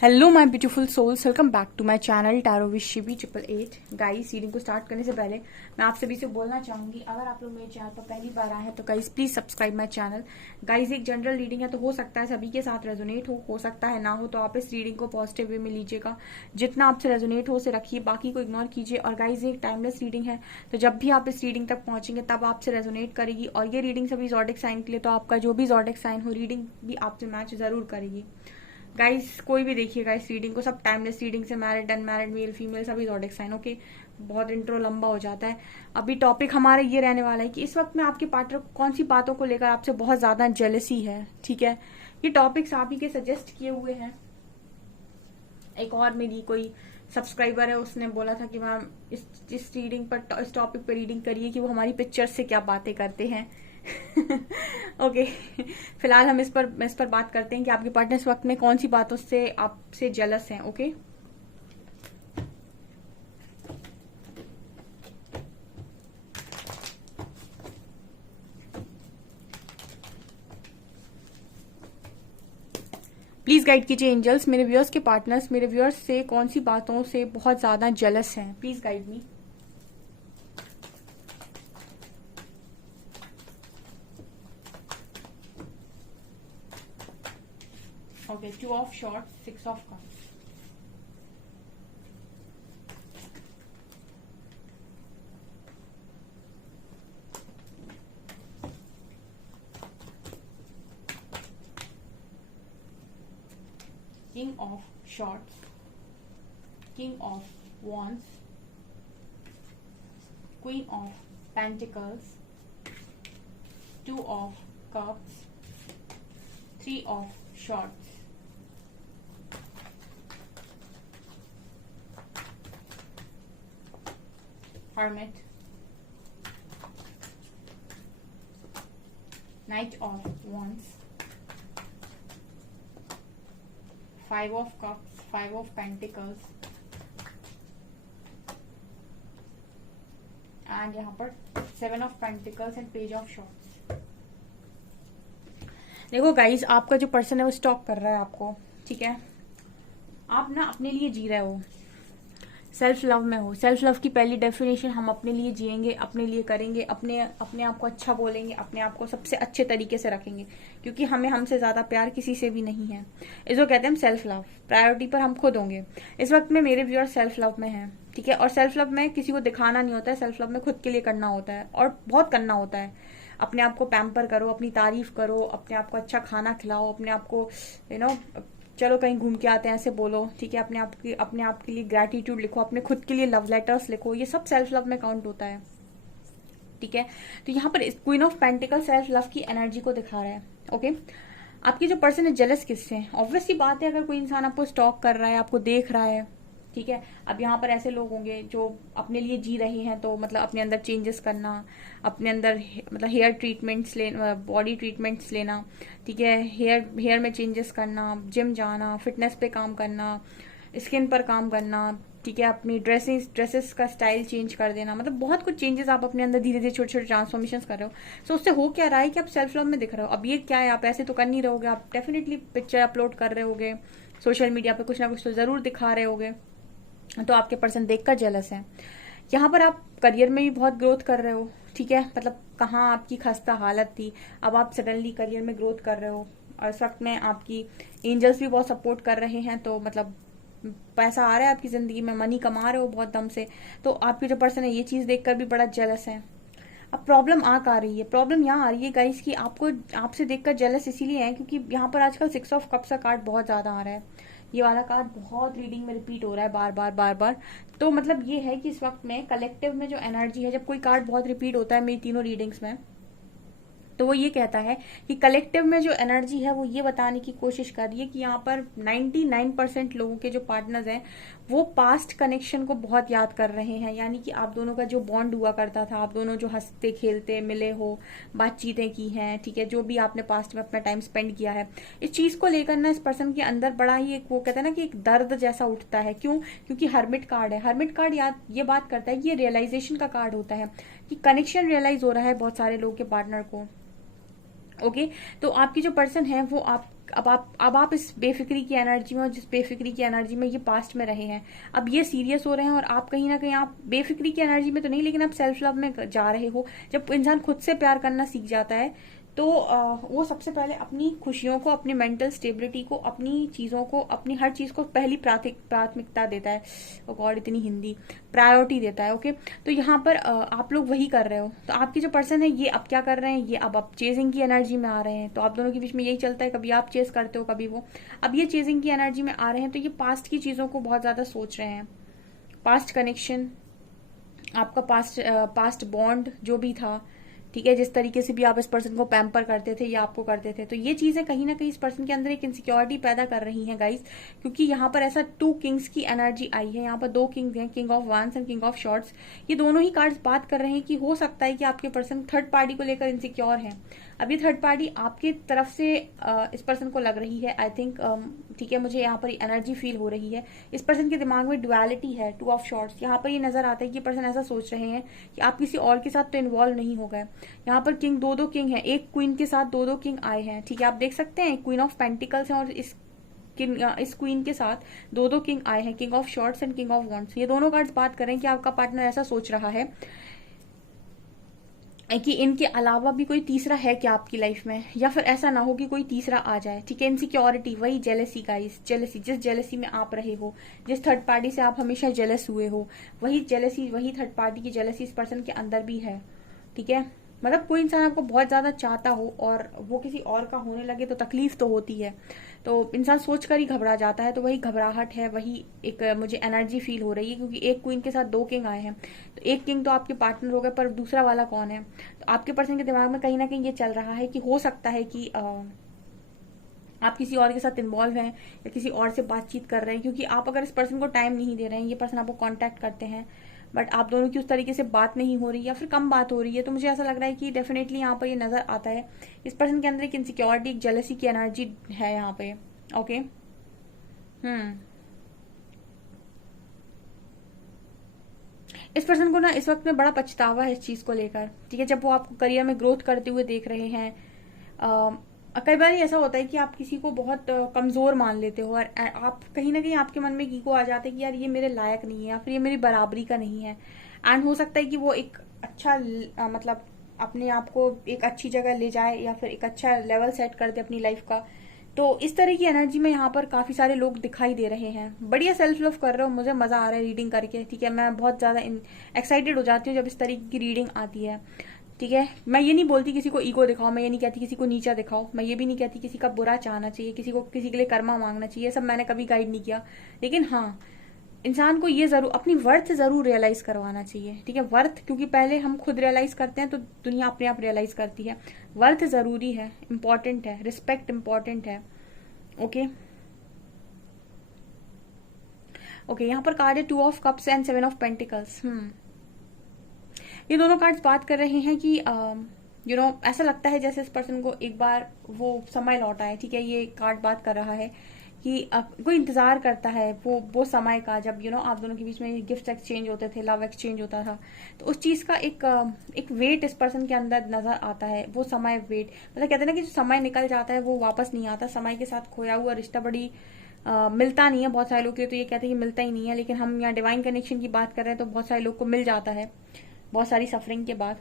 Hello my beautiful souls, welcome back to my channel tarot with Shivi 888। Guys, reading को start करने से पहले मैं आप सभी से बोलना चाहूंगी, अगर आप लोग मेरे चैनल पर पहली बार आए हैं तो guys please subscribe my channel. Guys, एक जनरल रीडिंग है तो हो सकता है सभी के साथ रेजोनेट हो सकता है ना हो, तो आप इस रीडिंग को पॉजिटिव वे में लीजिएगा। जितना आपसे रेजोनेट हो उसे रखिए, बाकी को इग्नोर कीजिए। और गाइस, ये एक टाइमलेस रीडिंग है, तो जब भी आप इस रीडिंग तक पहुंचेंगे तब आपसे रेजोनेट करेगी। और ये रीडिंग सभी ज़ोडिक साइन के लिए, तो आपका जो भी ज़ोडिक साइन हो रीडिंग भी आपसे मैच जरूर करेगी। गाइस, कोई भी देखिएगा इस रीडिंग को, सब टाइमलेस रीडिंग से, मैरिड अनमैरिड मेल फीमेल सभी ज़ोडिक साइन। ओके, बहुत इंट्रो लंबा हो जाता है। अभी टॉपिक हमारा ये रहने वाला है कि इस वक्त में आपके पार्टनर कौन सी बातों को लेकर आपसे बहुत ज्यादा जेलसी है। ठीक है, ये टॉपिक्स आप ही के सजेस्ट किए हुए हैं। एक और मेरी कोई सब्सक्राइबर है, उसने बोला था कि मैम इस रीडिंग पर, इस टॉपिक पर रीडिंग करिए कि वो हमारी पिक्चर से क्या बातें करते हैं। ओके, फिलहाल हम इस पर बात करते हैं कि आपके पार्टनर इस वक्त में कौन सी बातों से आपसे जेलस हैं। ओके, प्लीज गाइड कीजिए एंजल्स, मेरे व्यूअर्स के पार्टनर्स मेरे व्यूअर्स से कौन सी बातों से बहुत ज्यादा जेलस हैं। Please guide me. Okay, 2 of shorts, 6 of cups, King of Swords, King of Wands, Queen of Pentacles, 2 of Cups, 3 of Swords, Hermit, Knight of Wands, 5 of Cups, 5 of Pentacles, and यहाँ पर 7 of pentacles and page of shorts. देखो guys, आपका जो person है वो stock कर रहा है आपको। ठीक है, आप ना अपने लिए जी रहे हो, सेल्फ लव में हो। सेल्फ लव की पहली डेफिनेशन, हम अपने लिए जिएंगे, अपने लिए करेंगे, अपने आप को अच्छा बोलेंगे, अपने आप को सबसे अच्छे तरीके से रखेंगे, क्योंकि हमें हमसे ज्यादा प्यार किसी से भी नहीं है। इसको कहते हैं हम सेल्फ लव। प्रायोरिटी पर हम खुद होंगे। इस वक्त में मेरे व्यूअर सेल्फ लव में है। ठीक है, और सेल्फ लव में किसी को दिखाना नहीं होता है, सेल्फ लव में खुद के लिए करना होता है, और बहुत करना होता है। अपने आप को पैम्पर करो, अपनी तारीफ करो, अपने आप को अच्छा खाना खिलाओ, अपने आप को चलो कहीं घूम के आते हैं ऐसे बोलो। ठीक है, अपने आप के लिए ग्रैटिट्यूड लिखो, अपने खुद के लिए लव लेटर्स लिखो, ये सब सेल्फ लव में काउंट होता है। ठीक है, तो यहाँ पर queen of pentacle self love की एनर्जी को दिखा रहा है। ओके, आपकी जो पर्सन है जेलस किससे? ऑब्वियस सी बात है, अगर कोई इंसान आपको स्टॉक कर रहा है, आपको देख रहा है। ठीक है, अब यहाँ पर ऐसे लोग होंगे जो अपने लिए जी रहे हैं, तो मतलब अपने अंदर चेंजेस करना, अपने अंदर मतलब हेयर ट्रीटमेंट्स लेना, बॉडी ट्रीटमेंट्स लेना। ठीक है, हेयर में चेंजेस करना, जिम जाना, फिटनेस पे काम करना, स्किन पर काम करना। ठीक है, अपनी ड्रेसेस का स्टाइल चेंज कर देना, मतलब बहुत कुछ चेंजेस आप अपने अंदर धीरे धीरे छोटे छोटे ट्रांसफॉर्मेशन कर रहे हो। सो उससे हो क्या रहा है कि आप सेल्फ लव में दिख रहे हो। अब ये क्या है, आप ऐसे तो कर नहीं रहोगे, आप डेफिनेटली पिक्चर अपलोड कर रहे होगे सोशल मीडिया पे, कुछ ना कुछ तो जरूर दिखा रहे होगे, तो आपके पर्सन देखकर जेलस है। यहाँ पर आप करियर में भी बहुत ग्रोथ कर रहे हो। ठीक है, मतलब कहाँ आपकी खस्ता हालत थी, अब आप सडनली करियर में ग्रोथ कर रहे हो, और इस वक्त में आपकी एंजल्स भी बहुत सपोर्ट कर रहे हैं, तो मतलब पैसा आ रहा है आपकी जिंदगी में, मनी कमा रहे हो बहुत दम से। तो आपकी जो पर्सन है ये चीज देखकर भी बड़ा जेलस है। अब प्रॉब्लम आ रही है, प्रॉब्लम यहाँ आ रही है गाइस कि आपको आपसे देखकर जेलस इसीलिए है क्योंकि यहाँ पर आजकल 6 ऑफ कप्स का कार्ड बहुत ज्यादा आ रहा है। ये वाला कार्ड बहुत रीडिंग में रिपीट हो रहा है बार बार बार बार। तो मतलब ये है कि इस वक्त में कलेक्टिव में जो एनर्जी है, जब कोई कार्ड बहुत रिपीट होता है मेरी तीनों रीडिंग्स में, तो वो ये कहता है कि कलेक्टिव में जो एनर्जी है वो ये बताने की कोशिश कर रही है कि यहाँ पर 99% लोगों के जो पार्टनर्स हैं वो पास्ट कनेक्शन को बहुत याद कर रहे हैं। यानी कि आप दोनों का जो बॉन्ड हुआ करता था, आप दोनों जो हंसते खेलते मिले हो, बातचीतें की हैं, ठीक है, जो भी आपने पास्ट में अपना टाइम स्पेंड किया है, इस चीज को लेकर ना इस पर्सन के अंदर बड़ा ही एक वो कहते हैं ना कि एक दर्द जैसा उठता है। क्यों? क्योंकि हर्मिट कार्ड है। हर्मिट कार्ड याद ये बात करता है कि ये रियलाइजेशन का कार्ड होता है कि कनेक्शन रियलाइज हो रहा है बहुत सारे लोगों के पार्टनर को। ओके, तो आपकी जो पर्सन है वो अब आप इस बेफिक्री की एनर्जी में, और जिस बेफिक्री की एनर्जी में ये पास्ट में रहे हैं, अब ये सीरियस हो रहे हैं, और आप कहीं ना कहीं आप बेफिक्री की एनर्जी में तो नहीं, लेकिन आप सेल्फ लव में जा रहे हो। जब इंसान खुद से प्यार करना सीख जाता है तो वो सबसे पहले अपनी खुशियों को, अपनी मेंटल स्टेबिलिटी को, अपनी चीजों को, अपनी हर चीज को पहली प्राथमिकता देता है। ओ गॉड, इतनी हिंदी, प्रायोरिटी देता है। ओके, तो यहाँ पर आप लोग वही कर रहे हो। तो आपकी जो पर्सन है ये अब क्या कर रहे हैं, ये अब चेजिंग की एनर्जी में आ रहे हैं। तो आप दोनों के बीच में यही चलता है, कभी आप चेज करते हो, कभी वो। अब ये चेजिंग की एनर्जी में आ रहे हैं, तो ये पास्ट की चीजों को बहुत ज्यादा सोच रहे हैं। पास्ट कनेक्शन, आपका पास्ट बॉन्ड जो भी था, ठीक है, जिस तरीके से भी आप इस पर्सन को पैम्पर करते थे या आपको करते थे, तो ये चीजें कहीं ना कहीं इस पर्सन के अंदर एक इनसिक्योरिटी पैदा कर रही हैं गाइस। क्योंकि यहाँ पर ऐसा 2 किंग्स की एनर्जी आई है, यहाँ पर 2 किंग्स हैं, किंग ऑफ वांस एंड किंग ऑफ शॉर्ट्स। ये दोनों ही कार्ड्स बात कर रहे हैं कि हो सकता है कि आपके पर्सन थर्ड पार्टी को लेकर इनसिक्योर है। अब ये थर्ड पार्टी आपके तरफ से इस पर्सन को लग रही है, आई थिंक, ठीक है, मुझे यहाँ पर एनर्जी फील हो रही है। इस पर्सन के दिमाग में डुअलिटी है, 2 ऑफ शॉर्ट्स। यहाँ पर ये नजर आता है कि पर्सन ऐसा सोच रहे हैं कि आप किसी और के साथ तो इन्वॉल्व नहीं हो गए। यहाँ पर किंग, 2 किंग है, एक क्वीन के साथ 2 किंग आए हैं, ठीक है, आप देख सकते हैं, क्वीन ऑफ पेंटिकल्स है, और इस क्वीन के साथ 2 किंग आए हैं, king of shorts and king of wands. ये दोनों कार्ड्स बात करें कि आपका पार्टनर ऐसा सोच रहा है कि इनके अलावा भी कोई तीसरा है क्या आपकी लाइफ में, या फिर ऐसा ना हो कि कोई तीसरा आ जाए, ठीक है। इनसिक्योरिटी, वही जेलेसी गाइस, जेलेसी, जिस जेलेसी में आप रहे हो, जिस थर्ड पार्टी से आप हमेशा जेलस हुए हो, वही जेलेसी, वही थर्ड पार्टी की जेलेसी इस पर्सन के अंदर भी है, ठीक है। मतलब कोई इंसान आपको बहुत ज्यादा चाहता हो और वो किसी और का होने लगे तो तकलीफ तो होती है, तो इंसान सोचकर ही घबरा जाता है। तो वही घबराहट है, वही एक मुझे एनर्जी फील हो रही है, क्योंकि एक क्वीन के साथ 2 किंग आए हैं। तो एक किंग तो आपके पार्टनर हो गए, पर दूसरा वाला कौन है? तो आपके पर्सन के दिमाग में कहीं ना कहीं ये चल रहा है कि हो सकता है कि आप किसी और के साथ इन्वॉल्व हैं या किसी और से बातचीत कर रहे हैं। क्योंकि आप अगर इस पर्सन को टाइम नहीं दे रहे हैं, ये पर्सन आपको कांटेक्ट करते हैं, बट आप दोनों की उस तरीके से बात नहीं हो रही या फिर कम बात हो रही है, तो मुझे ऐसा लग रहा है कि डेफिनेटली यहाँ पर ये नजर आता है इस पर्सन के अंदर एक इनसिक्योरिटी, एक जेलसी की एनर्जी है यहाँ पे। ओके, इस पर्सन को ना इस वक्त में बड़ा पछतावा है इस चीज को लेकर, ठीक है। जब वो आपको करियर में ग्रोथ करते हुए देख रहे हैं, कई बार ऐसा होता है कि आप किसी को बहुत कमजोर मान लेते हो, और आप कहीं ना कहीं आपके मन में ईगो आ जाता है कि यार ये मेरे लायक नहीं है, या फिर ये मेरी बराबरी का नहीं है। एंड हो सकता है कि वो एक अच्छा मतलब अपने आप को एक अच्छी जगह ले जाए, या फिर एक अच्छा लेवल सेट कर दे अपनी लाइफ का। तो इस तरह की एनर्जी में यहाँ पर काफी सारे लोग दिखाई दे रहे हैं। बढ़िया सेल्फ लव कर रहे हो, मुझे मजा आ रहा है रीडिंग करके, ठीक है। मैं बहुत ज्यादा एक्साइटेड हो जाती हूँ जब इस तरीके की रीडिंग आती है, ठीक है। मैं ये नहीं बोलती किसी को ईगो दिखाओ, मैं ये नहीं कहती किसी को नीचा दिखाओ, मैं ये भी नहीं कहती किसी का बुरा चाहना चाहिए, किसी को किसी के लिए कर्मा मांगना चाहिए, सब मैंने कभी गाइड नहीं किया। लेकिन हाँ, इंसान को ये जरूर अपनी वर्थ जरूर रियलाइज करवाना चाहिए, ठीक है। वर्थ, क्योंकि पहले हम खुद रियलाइज करते हैं तो दुनिया अपने आप रियलाइज करती है। वर्थ जरूरी है, इंपॉर्टेंट है, रिस्पेक्ट इंपॉर्टेंट है। ओके ओके, यहाँ पर कार्ड है 2 of cups and 7 of pentacles. ये दोनों कार्ड्स बात कर रहे हैं कि ऐसा लगता है जैसे इस पर्सन को एक बार वो समय लौटा है, ठीक है। ये कार्ड बात कर रहा है कि कोई इंतजार करता है वो समय का, जब आप दोनों के बीच में गिफ्ट एक्सचेंज होते थे, लव एक्सचेंज होता था। तो उस चीज का एक वेट इस पर्सन के अंदर नजर आता है। वो समय वेट, मतलब कहते हैं ना कि जो समय निकल जाता है वो वापस नहीं आता। समय के साथ खोया हुआ रिश्ता बड़ी मिलता नहीं है। बहुत सारे लोग के तो ये कहते हैं कि मिलता ही नहीं है, लेकिन हम यहाँ डिवाइन कनेक्शन की बात कर रहे हैं तो बहुत सारे लोग को मिल जाता है बहुत सारी सफरिंग के बाद।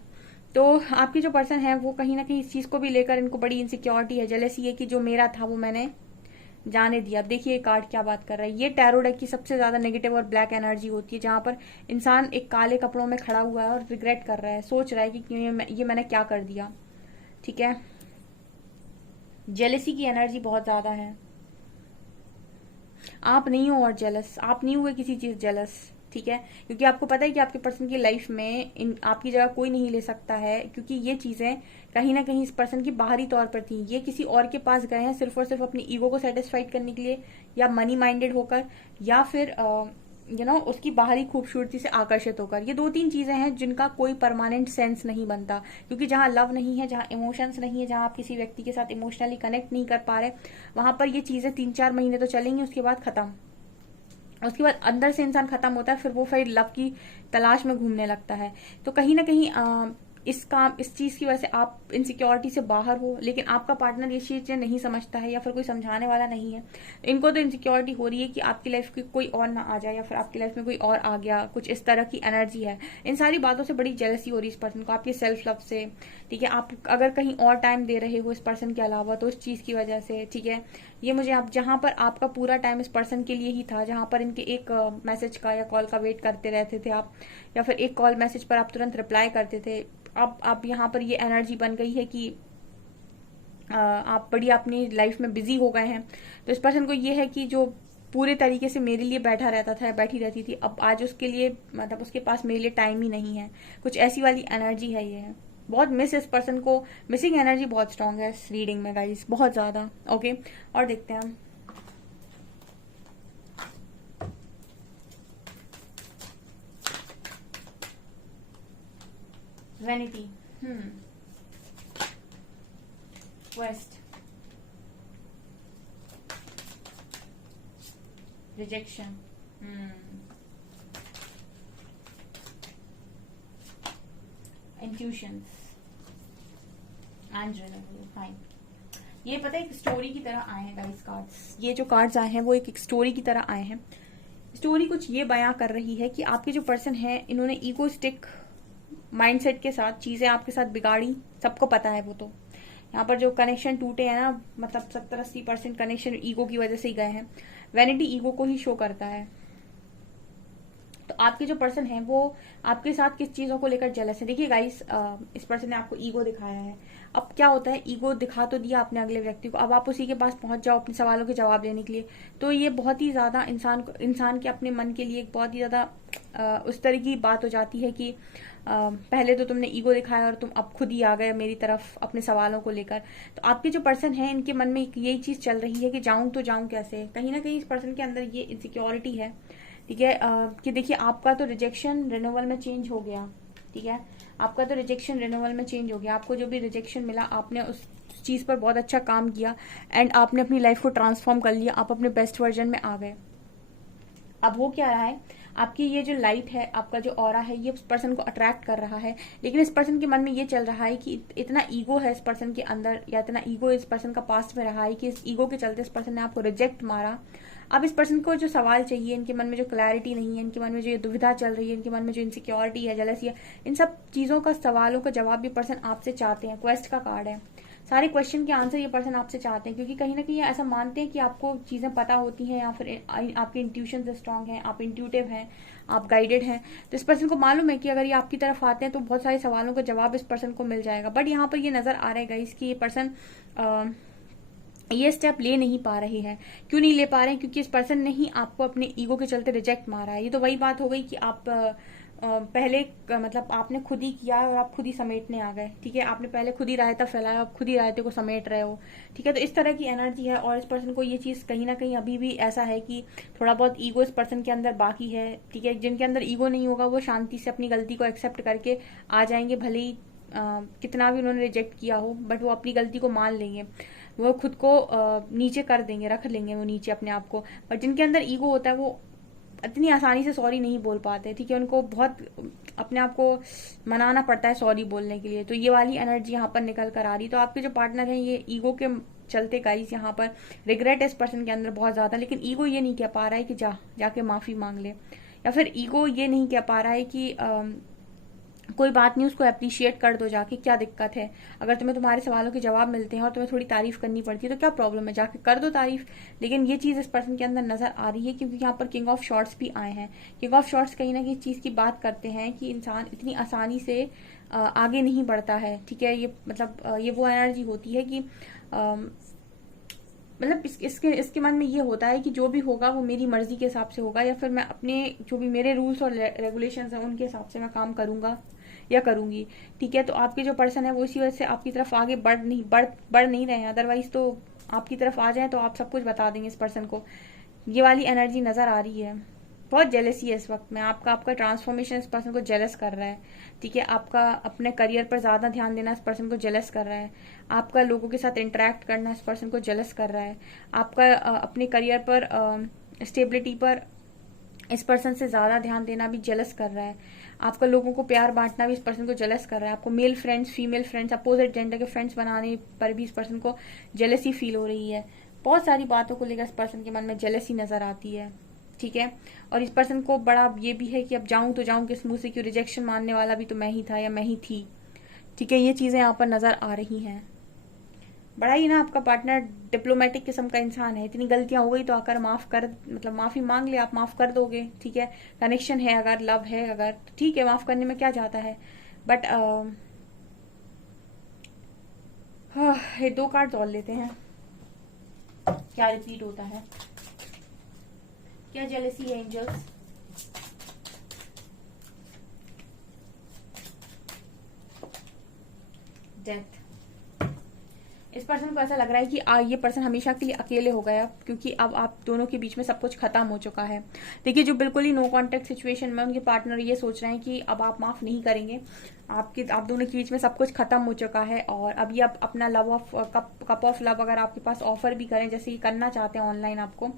तो आपकी जो पर्सन है वो कहीं ना कहीं इस चीज को भी लेकर इनको बड़ी इनसिक्योरिटी है, जेलसी है कि जो मेरा था वो मैंने जाने दिया। अब देखिए कार्ड क्या बात कर रहा है। ये टैरो डेक की सबसे ज्यादा नेगेटिव और ब्लैक एनर्जी होती है, जहां पर इंसान एक काले कपड़ों में खड़ा हुआ है और रिग्रेट कर रहा है, सोच रहा है कि ये मैंने क्या कर दिया, ठीक है। जेलसी की एनर्जी बहुत ज्यादा है। आप नहीं हो और जेलस, आप नहीं हुए किसी चीज जेलस, ठीक है। क्योंकि आपको पता है कि आपके पर्सन की लाइफ में आपकी जगह कोई नहीं ले सकता है, क्योंकि ये चीजें कहीं ना कहीं इस पर्सन की बाहरी तौर पर थी। ये किसी और के पास गए हैं सिर्फ और सिर्फ अपनी ईगो को सेटिस्फाइड करने के लिए, या मनी माइंडेड होकर, या फिर उसकी बाहरी खूबसूरती से आकर्षित होकर। ये 2-3 चीजें हैं जिनका कोई परमानेंट सेंस नहीं बनता, क्योंकि जहां लव नहीं है, जहां इमोशंस नहीं है, जहां आप किसी व्यक्ति के साथ इमोशनली कनेक्ट नहीं कर पा रहे, वहां पर ये चीजें 3-4 महीने तो चलेंगी, उसके बाद खत्म। उसके बाद अंदर से इंसान खत्म होता है, फिर वो फिर लव की तलाश में घूमने लगता है। तो कहीं ना कहीं इस चीज की वजह से आप इनसिक्योरिटी से बाहर हो, लेकिन आपका पार्टनर ये चीजें नहीं समझता है या फिर कोई समझाने वाला नहीं है। इनको तो इनसिक्योरिटी हो रही है कि आपकी लाइफ में कोई और ना आ जाए या फिर आपकी लाइफ में कोई और आ गया, कुछ इस तरह की एनर्जी है। इन सारी बातों से बड़ी जेलसी हो रही है इस पर्सन को, आपके सेल्फ लव से। ठीक है, आप अगर कहीं और टाइम दे रहे हो इस पर्सन के अलावा तो उस चीज की वजह से। ठीक है, ये मुझे आप जहां पर आपका पूरा टाइम इस पर्सन के लिए ही था, जहां पर इनके एक मैसेज का या कॉल का वेट करते रहते थे आप, या फिर एक कॉल मैसेज पर आप तुरंत रिप्लाई करते थे, अब यहाँ पर ये एनर्जी बन गई है कि आप बड़ी अपनी लाइफ में बिजी हो गए हैं। तो इस पर्सन को ये है कि जो पूरे तरीके से मेरे लिए बैठा रहता था, बैठी रहती थी, अब आज उसके लिए मतलब उसके पास मेरे लिए टाइम ही नहीं है, कुछ ऐसी वाली एनर्जी है ये। बहुत इस पर्सन को मिसिंग एनर्जी बहुत स्ट्रांग है इस रीडिंग में गाइस, बहुत ज्यादा। ओके, और देखते हैं हम। Vanity, quest, rejection, intuitions and renewal. Fine, ये पता है एक स्टोरी की तरह आए हैं गाइस कार्ड्स। ये जो कार्ड्स आए हैं वो एक स्टोरी की तरह आए हैं। स्टोरी कुछ ये बयां कर रही है कि आपके जो पर्सन है इन्होंने ईगोस्टिक माइंडसेट के साथ चीजें आपके साथ बिगाड़ी, सबको पता है वो। तो यहाँ पर जो कनेक्शन टूटे हैं ना, मतलब 70-80% कनेक्शन ईगो की वजह से ही गए हैं। वैनिटी ईगो को ही शो करता है। तो आपके जो पर्सन है वो आपके साथ किस चीजों को लेकर जेलस है। देखिए गाइस, इस पर्सन ने आपको ईगो दिखाया है। अब क्या होता है, ईगो दिखा तो दिया आपने अगले व्यक्ति को, अब आप उसी के पास पहुंच जाओ अपने सवालों के जवाब देने के लिए। तो ये बहुत ही ज्यादा इंसान के अपने मन के लिए एक बहुत ही ज्यादा उस तरह की बात हो जाती है कि पहले तो तुमने ईगो दिखाया और तुम अब खुद ही आ गए मेरी तरफ अपने सवालों को लेकर। तो आपके जो पर्सन है इनके मन में यही चीज चल रही है कि जाऊं तो जाऊं कैसे। कहीं ना कहीं इस पर्सन के अंदर ये इनसिक्योरिटी है। ठीक है, कि देखिए आपका तो रिजेक्शन रिन्यूअल में चेंज हो गया। ठीक है, आपका तो रिजेक्शन रिन्यूअल में चेंज हो गया। आपको जो भी रिजेक्शन मिला आपने उस चीज पर बहुत अच्छा काम किया एंड आपने अपनी लाइफ को ट्रांसफॉर्म कर लिया, आप अपने बेस्ट वर्जन में आ गए। अब हो क्या रहा है, आपकी ये जो लाइट है, आपका जो ऑरा है, ये उस पर्सन को अट्रैक्ट कर रहा है। लेकिन इस पर्सन के मन में ये चल रहा है कि इतना ईगो है इस पर्सन के अंदर, या इतना ईगो इस पर्सन का पास्ट में रहा है कि इस ईगो के चलते इस पर्सन ने आपको रिजेक्ट मारा। अब इस पर्सन को जो सवाल चाहिए, इनके मन में जो क्लैरिटी नहीं है, इनके मन में जो ये दुविधा चल रही है, इनके मन में जो इनसिक्योरिटी है, जेलसी है, इन सब चीजों का सवालों का जवाब भी पर्सन आपसे चाहते हैं। क्वेस्ट का कार्ड है, सारे क्वेश्चन के आंसर ये पर्सन आपसे चाहते हैं, क्योंकि कहीं ना कहीं ऐसा मानते हैं कि आपको चीजें पता होती हैं, या फिर आपके इंट्यूशन स्ट्रांग हैं, आप इंट्यूटिव हैं, आप गाइडेड हैं। तो इस पर्सन को मालूम है कि अगर ये आपकी तरफ आते हैं तो बहुत सारे सवालों का जवाब इस पर्सन को मिल जाएगा। बट यहाँ पर ये नजर आ रहा है गाइस कि ये पर्सन ये स्टेप ले नहीं पा रहे हैं। क्यों नहीं ले पा रहे हैं? क्योंकि इस पर्सन ने ही आपको अपने ईगो के चलते रिजेक्ट मारा है। ये तो वही बात हो गई कि आप पहले मतलब आपने खुद ही किया और आप खुद ही समेटने आ गए। ठीक है, आपने पहले खुद ही रायता फैलाया, आप खुद ही रायते को समेट रहे हो। ठीक है, तो इस तरह की एनर्जी है और इस पर्सन को ये चीज कहीं ना कहीं अभी भी ऐसा है कि थोड़ा बहुत ईगो इस पर्सन के अंदर बाकी है। ठीक है, जिनके अंदर ईगो नहीं होगा वो शांति से अपनी गलती को एक्सेप्ट करके आ जाएंगे, भले ही कितना भी उन्होंने रिजेक्ट किया हो, बट वो अपनी गलती को मान लेंगे, वो खुद को नीचे कर देंगे, रख लेंगे वो नीचे अपने आप को। बट जिनके अंदर ईगो होता है वो इतनी आसानी से सॉरी नहीं बोल पाते। ठीक है, उनको बहुत अपने आप को मनाना पड़ता है सॉरी बोलने के लिए। तो ये वाली एनर्जी यहाँ पर निकल कर आ रही। तो आपके जो पार्टनर हैं ये ईगो के चलते गाइस यहाँ पर रिग्रेट है इस पर्सन के अंदर बहुत ज्यादा, लेकिन ईगो ये नहीं कह पा रहा है कि जाके माफी मांग ले, या फिर ईगो ये नहीं कह पा रहा है कि कोई बात नहीं, उसको अप्रिशिएट कर दो जाके, क्या दिक्कत है। अगर तुम्हें तुम्हारे सवालों के जवाब मिलते हैं और तुम्हें थोड़ी तारीफ करनी पड़ती है तो क्या प्रॉब्लम है, जाके कर दो तारीफ। लेकिन ये चीज इस पर्सन के अंदर नजर आ रही है, क्योंकि यहाँ पर किंग ऑफ शॉर्ट्स भी आए हैं। किंग ऑफ शॉर्ट्स कहीं ना कहीं चीज की बात करते हैं कि इंसान इतनी आसानी से आगे नहीं बढ़ता है। ठीक है, ये मतलब ये वो एनर्जी होती है कि मतलब इसके मन में ये होता है कि जो भी होगा वो मेरी मर्जी के हिसाब से होगा, या फिर मैं अपने जो भी मेरे रूल्स और रेगुलेशंस हैं उनके हिसाब से मैं काम करूंगा या करूंगी। ठीक है, तो आपके जो पर्सन है वो इसी वजह से आपकी तरफ आगे बढ़ नहीं रहे हैं। अदरवाइज तो आपकी तरफ आ जाए तो आप सब कुछ बता देंगे इस पर्सन को। ये वाली एनर्जी नजर आ रही है। बहुत जेलसी है इस वक्त में आपका ट्रांसफॉर्मेशन इस पर्सन को जेलस कर रहा है। ठीक है, आपका अपने करियर पर ज्यादा ध्यान देना इस पर्सन को जेलस कर रहा है। आपका लोगों के साथ इंटरेक्ट करना इस पर्सन को जेलस कर रहा है। आपका अपने करियर पर स्टेबिलिटी पर इस पर्सन से ज्यादा ध्यान देना भी जेलस कर रहा है आपका, लोगों को प्यार बांटना भी इस पर्सन को जेलस कर रहा है आपको, male friends female friends opposite gender के फ्रेंड्स बनाने पर भी इस पर्सन को जेलसी फील हो रही है। बहुत सारी बातों को लेकर इस पर्सन के मन में जेलसी नजर आती है, ठीक है। और इस पर्सन को बड़ा ये भी है कि अब जाऊं तो जाऊं किस मुंह से, क्यों रिजेक्शन मानने वाला भी तो मैं ही था या मैं ही थी, ठीक है। ये चीजें यहाँ पर नजर आ रही हैं। बड़ा ही ना आपका पार्टनर डिप्लोमेटिक किस्म का इंसान है, इतनी गलतियां हो गई तो आकर माफ कर, मतलब माफी मांग ले, आप माफ कर दोगे, ठीक है। कनेक्शन है अगर, लव है अगर, तो ठीक है, माफ करने में क्या जाता है। बट ये 2 कार्ड और लेते हैं, क्या रिपीट होता है, क्या जेलसी है एंजल्स। डेथ। इस पर्सन को ऐसा लग रहा है कि ये पर्सन हमेशा के लिए अकेले हो गया, क्योंकि अब आप दोनों के बीच में सब कुछ खत्म हो चुका है। देखिए, जो बिल्कुल ही नो कॉन्टेक्ट सिचुएशन में उनके पार्टनर ये सोच रहे हैं कि अब आप माफ नहीं करेंगे, आप दोनों के बीच में सब कुछ खत्म हो चुका है, और अभी आप अपना love of cup of love अगर आपके पास ऑफर भी करें, जैसे कि करना चाहते हैं ऑनलाइन आपको,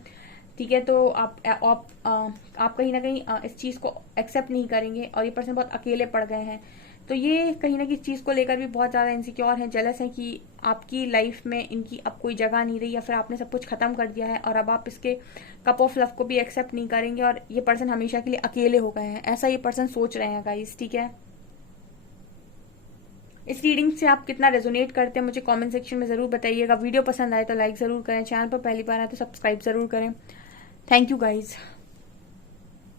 ठीक है, तो आप कहीं ना कहीं इस चीज को एक्सेप्ट नहीं करेंगे, और ये पर्सन बहुत अकेले पड़ गए हैं। तो ये कहीं ना किसी चीज को लेकर भी बहुत ज्यादा इनसिक्योर हैं, जेलस हैं कि आपकी लाइफ में इनकी अब कोई जगह नहीं रही, या फिर आपने सब कुछ खत्म कर दिया है और अब आप इसके कप ऑफ लव को भी एक्सेप्ट नहीं करेंगे, और ये पर्सन हमेशा के लिए अकेले हो गए हैं, ऐसा ये पर्सन सोच रहे हैं गाइस, ठीक है। इस रीडिंग से आप कितना रेजोनेट करते हैं मुझे कमेंट सेक्शन में जरूर बताइएगा। वीडियो पसंद आए तो लाइक जरूर करें, चैनल पर पहली बार आए तो सब्सक्राइब जरूर करें। Thank you guys.